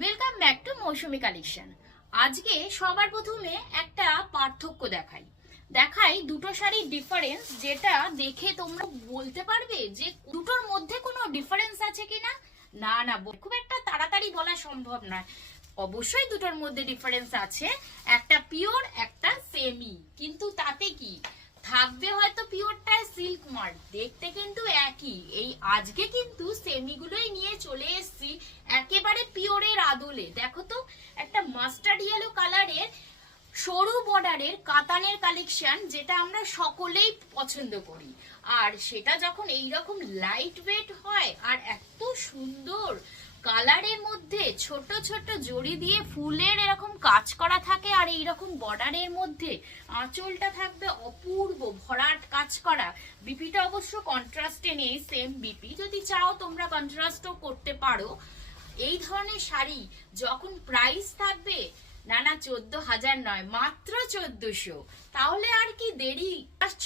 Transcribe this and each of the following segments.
Welcome back to Mousumi collection. আজকে সবার প্রথমে একটা পার্থক্য দেখাই দুটো শাড়ির ডিফারেন্স, যেটা দেখে তোমরা বলতে পারবে যে দুটোর মধ্যে কোনো ডিফারেন্স আছে কিনা। না না, খুব একটা তাড়াতাড়ি বলা সম্ভব নয়। অবশ্যই দুটোর মধ্যে ডিফারেন্স আছে, একটা পিওর একটা সেমি, কিন্তু তাতে কি থাকবে, হয়তো পিওরটায় সিল্ক মার্ক, দেখতে কিন্তু একই। এই আজকে কিন্তু সেমিগুলোই নিয়ে চলে এসেছি একেবারে পিওরের আদলে। দেখো তো, একটা মাস্টার্ড ইয়েলো কালারের সরু বর্ডারের কাতানের কালেকশন, যেটা আমরা সকলেই পছন্দ করি। আর সেটা যখন এইরকম লাইট ওয়েট হয় আর এত সুন্দর কালারের মধ্যে ছোট ছোট জড়ি দিয়ে ফুলের এরকম কাজ করা থাকে, আর এইরকম বর্ডারের মধ্যে আঁচলটা থাকবে অপূর্ব ভরাট কাজ করা। বিপিটা অবশ্য কন্ট্রাস্টে নেই, সেম বিপি, যদি চাও তোমরা কন্ট্রাস্টও করতে পারো। এই ধরনের শাড়ি যখন প্রাইস থাকবে না না 14,000 নয়, মাত্র 1400, তাহলে আর কি দেরি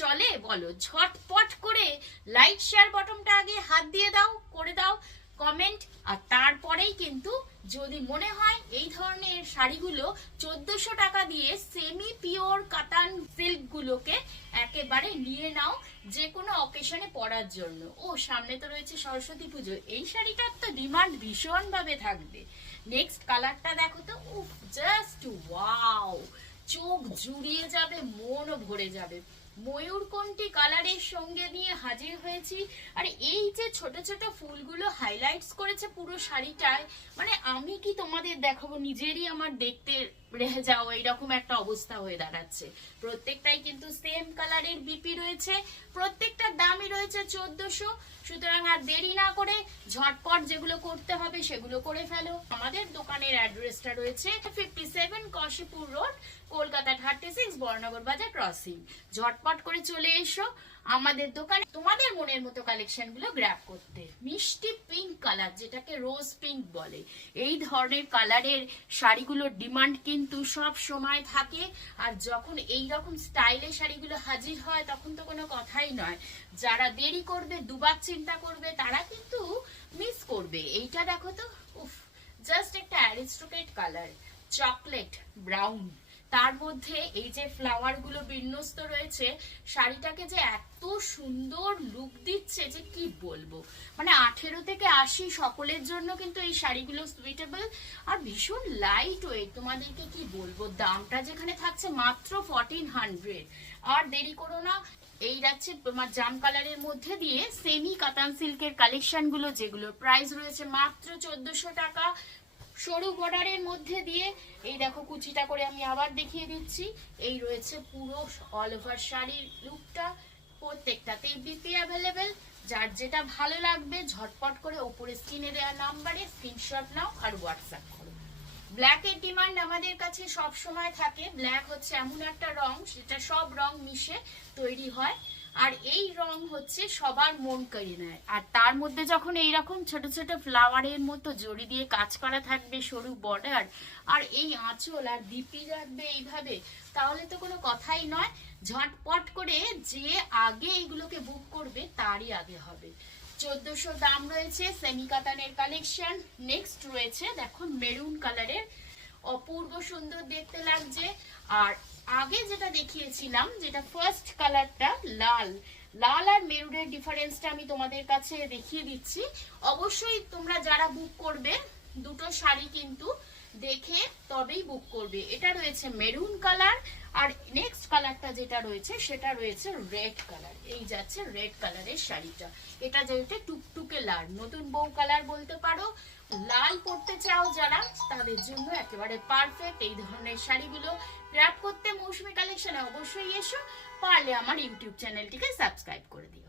চলে বলো? ঝটপট করে লাইক শেয়ার বটনটা আগে হাত দিয়ে দাও, করে দাও কমেন্ট, আর তারপরেই কিন্তু যদি মনে হয় এই ধরনের শাড়িগুলো 1400 টাকা দিয়ে সেমি পিওর কাতান সিল্ক গুলোকে একেবারে নিয়ে নাও যে কোনো অকেশনে পরার জন্য। ও সামনে তো রয়েছে সরস্বতী পুজো, এই শাড়িটার তো ডিমান্ড ভীষণ ভাবে থাকবে। নেক্সট কালারটা দেখো তো, উফ জাস্ট ওয়াও, চোখ জুড়িয়ে যাবে, মনও ভরে যাবে। ময়ূরকণ্ঠী কালারের সঙ্গে নিয়ে হাজির হয়েছি। আর এই যে ছোট ছোট ফুলগুলো হাইলাইটস করেছে পুরো শাড়িটায়, মানে আমি কি তোমাদের দেখাবো, নিজেরই আমার দেখতে রেহে যাও এইরকম একটা অবস্থা হয়ে দাঁড়াচ্ছে। প্রত্যেকটাই কিন্তু সেম কালারের বিপি রয়েছে, প্রত্যেকটার দামই রয়েছে 1400। সুতরাং আর দেরি না করে ঝটপট যেগুলো করতে হবে সেগুলো করে ফেলো। আমাদের দোকানের অ্যাড্রেসটা রয়েছে 57 কাশীপুর রোড, কলকাতা 36, বর্ণনগর বাজার ক্রসিং। ঝটপট করে চলে এসো আমাদের দোকানে তোমাদের মনের মতো কালেকশন গুলো গ্র্যাব করতে। মিষ্টি পিঙ্ক কালার, যেটাকে রোজ পিঙ্ক বলে, এই ধরনের কালারের শাড়িগুলোর ডিমান্ড কিন্তু সব সময় থাকে। আর যখন এই রকম স্টাইলে শাড়িগুলো হাজির হয় তখন তো কোনো কথাই নয়। যারা দেরি করবে, দুবার চিন্তা করবে, তারা কিন্তু মিস করবে। এইটা দেখো তো, উফ জাস্ট একটা অ্যারিস্টোক্রেট কালার, চকলেট ব্রাউন, তার মধ্যে এই যে ফ্লাওয়ার গুলো বিন্যস্ত রয়েছে, শাড়িটাকে যে এত সুন্দর লুক দিচ্ছে যে কি বলবো। মানে 18 থেকে 80 সকলের জন্য কিন্তু এই শাড়িগুলো সুইটেবল, আর ভীষণ লাইট ওয়েট। তোমাদেরকে কি বলবো, দামটা যেখানে থাকছে মাত্র 1400। আর দেরি করো না, এই যাচ্ছে তোমার জাম কালারের মধ্যে দিয়ে সেমি কাতান সিল্কের কালেকশন গুলো, যেগুলো প্রাইস রয়েছে মাত্র 1400 টাকা। সরু বর্ডারের মধ্যে দিয়ে এই দেখো কুচিটা করে আমি আবার দেখিয়ে দিচ্ছি, এই রয়েছে পুরো অল ওভার শাড়ির লুকটা। প্রত্যেকটাতেই বিপি অ্যাভেলেবেল। যার যেটা ভালো লাগবে ঝটপট করে উপরে স্ক্রিনে দেওয়া নাম্বারে স্ক্রিনশট নাও আর হোয়াটসঅ্যাপ করো। ব্ল্যাকের ডিমান্ড আমাদের কাছে সব সময় থাকে। ব্ল্যাক হচ্ছে এমন একটা রং, সেটা সব রং মিশে তৈরি হয়, আর এই রং হচ্ছে সবার মন কেড়ে নেয়। আর তার মধ্যে যখন এইরকম ছোট ছোট ফ্লাওয়ারের মতো জড়ি দিয়ে কাজ করা থাকবে, সরু বর্ডার, আর এই আঁচল আর বিপি রাখবে এইভাবে, তাহলে তো কোনো কথাই নয়। ঝটপট করে যে আগে এইগুলোকে বুক করবে তারই আগে হবে। 1400 দাম রয়েছে সেমি কাতানের কালেকশন। নেক্সট রয়েছে দেখো মেরুন কালারের, অপূর্ব সুন্দর দেখতে লাগছে। আর আগে যেটা দেখিয়েছিলাম, যেটা ফার্স্ট কালারটা লাল, লাল আর মেরুনের ডিফারেন্সটা আমি তোমাদের কাছে দেখিয়ে দিচ্ছি। অবশ্যই তোমরা যারা বুক করবে দুটো শাড়ি কিন্তু দেখে তবেই বুক করবে। এটা রয়েছে মেরুন কালার, আর নেক্সট কালারটা যেটা রয়েছে সেটা রয়েছে রেড কালার। এই যাচ্ছে রেড কালারের শাড়িটা, এটা যেটা টুকটুকে লাল, নতুন বউ কালার বলতে পারো। লাল পরতে চাও যারা, তাদের জন্য একেবারে পারফেক্ট এই ধরনের শাড়িগুলো গ্র্যাব করতে। মৌসুমী কালেকশনে অবশ্যই এসো, পারলে আমার ইউটিউব চ্যানেলটিকে সাবস্ক্রাইব করে দিও।